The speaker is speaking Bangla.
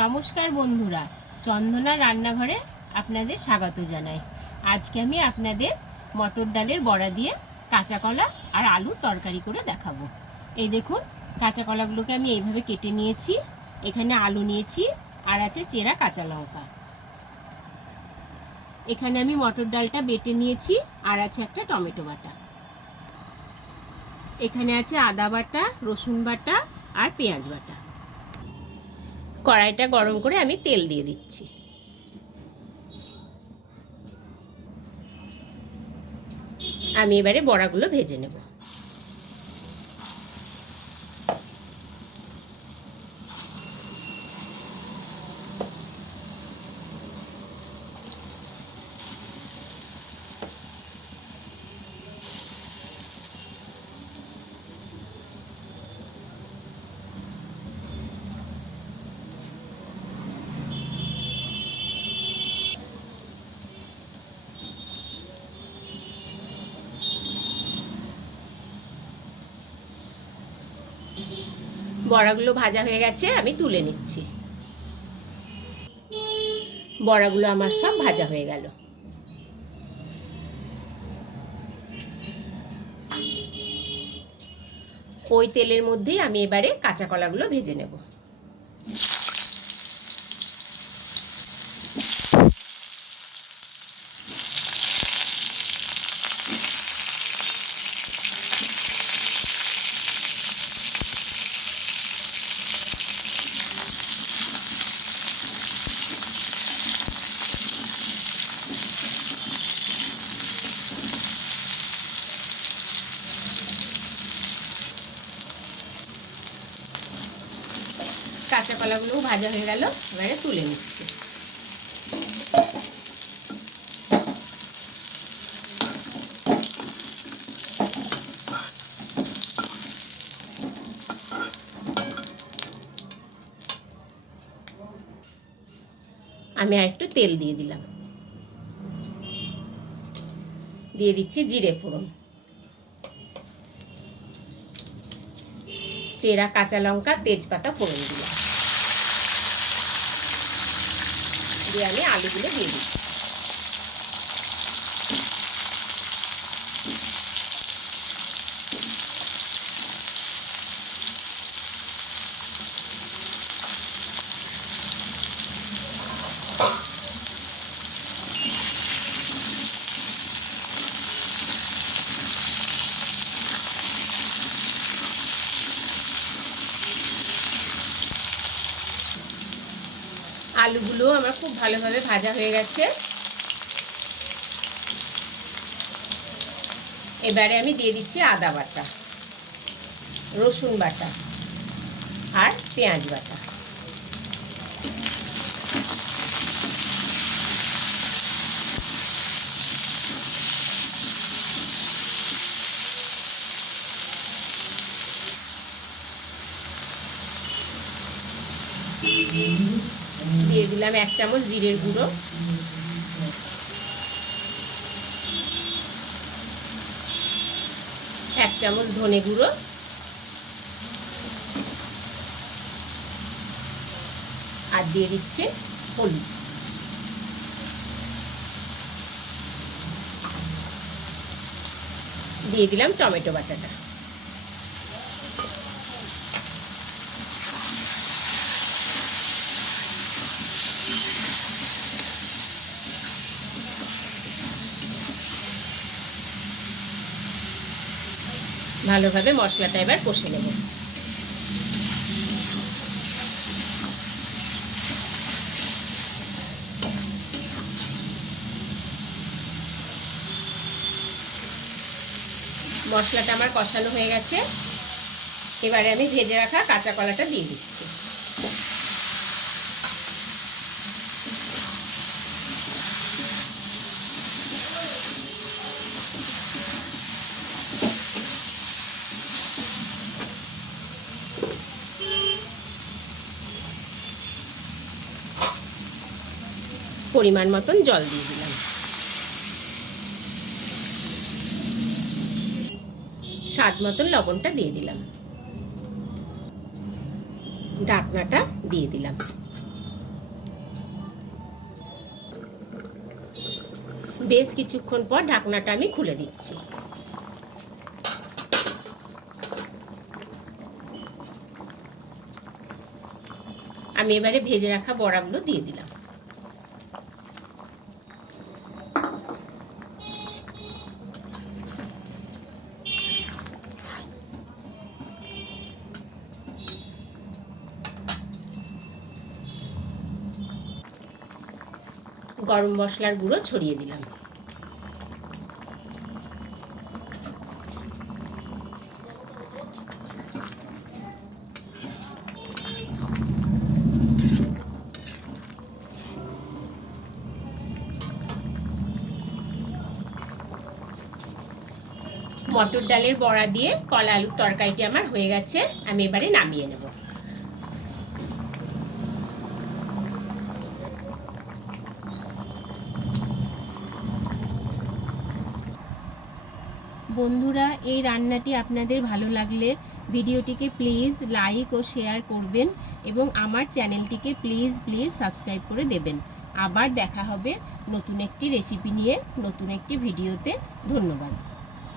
নমস্কার বন্ধুরা, চন্দনা রান্নাঘরে আপনাদের স্বাগত জানাই। আজকে আমি আপনাদের মটর ডালের বড়া দিয়ে কাঁচা কলা আর আলু তরকারি করে দেখাবো। এই দেখুন, কাঁচা কলাগুলোকে আমি এইভাবে কেটে নিয়েছি। এখানে আলু নিয়েছি আর আছে চেরা কাঁচা লঙ্কা। এখানে আমি মটর ডালটা বেটে নিয়েছি আর আছে একটা টমেটো বাটা। এখানে আছে আদা বাটা, রসুন বাটা আর পেঁয়াজ বাটা। কড়াইটা গরম করে আমি তেল দিয়ে দিচ্ছি। আমি এবারে বড়াগুলো ভেজে নেব। বড়াগুলো ভাজা হয়ে গেছে, আমি তুলে নিচ্ছি। বড়াগুলো আমার সব ভাজা হয়ে গেল। ওই তেলের মধ্যেই আমি এবারে কাঁচা কলাগুলো ভেজে নেব। কাঁচা কলাগুলো ভাজা হয়ে গেল, এবারে তুলে নিচ্ছি। আমি আর একটু তেল দিয়ে দিলাম। দিয়ে দিচ্ছি জিরে ফোড়ন, চেরা কাঁচা লঙ্কা, তেজপাতা ফোড়ন দিলাম। দিয়ে আমি আলুগুলো দিয়ে দিচ্ছি। আলুগুলো আমার খুব ভালোভাবে ভাজা হয়ে গেছে। এবারে আমি দিয়ে দিচ্ছি আদা বাটা, রসুন বাটা আর পেঁয়াজ বাটা। দিয়ে দিলাম 1 চামচ জিরের গুঁড়ো, 1 চামচ ধনে গুঁড়ো আর দিয়ে দিচ্ছি হলুদ। দিয়ে দিলাম টমেটো বাটাটা। ভালোভাবে মশলাটা এবার কষে নেব। মশলাটা আমার কষানো হয়ে গেছে। এবারে আমি ভেজে রাখা কাঁচা কলাটা দিয়ে দিচ্ছি। পরিমাণ মতন জল দিয়ে দিলাম। স্বাদ মতন লবণটা দিয়ে দিলাম। ঢাকনাটা দিয়ে দিলাম। বেশ কিছুক্ষণ পর ঢাকনাটা আমি খুলে দিচ্ছি। আমি এবারে ভেজে রাখা বড়াগুলো দিয়ে দিলাম। গরম মশলার গুঁড়ো ছড়িয়ে দিলাম। মটর ডালের বড়া দিয়ে কলা আলুর তরকারিটি আমার হয়ে গেছে। আমি এবারে নামিয়ে নেব। বন্ধুরা, এই রান্নাটি আপনাদের ভালো লাগলে ভিডিওটিকে প্লিজ লাইক ও শেয়ার করবেন এবং আমার চ্যানেলটিকে প্লিজ সাবস্ক্রাইব করে দেবেন। আবার দেখা হবে নতুন একটি রেসিপি নিয়ে, নতুন একটি ভিডিওতে। ধন্যবাদ।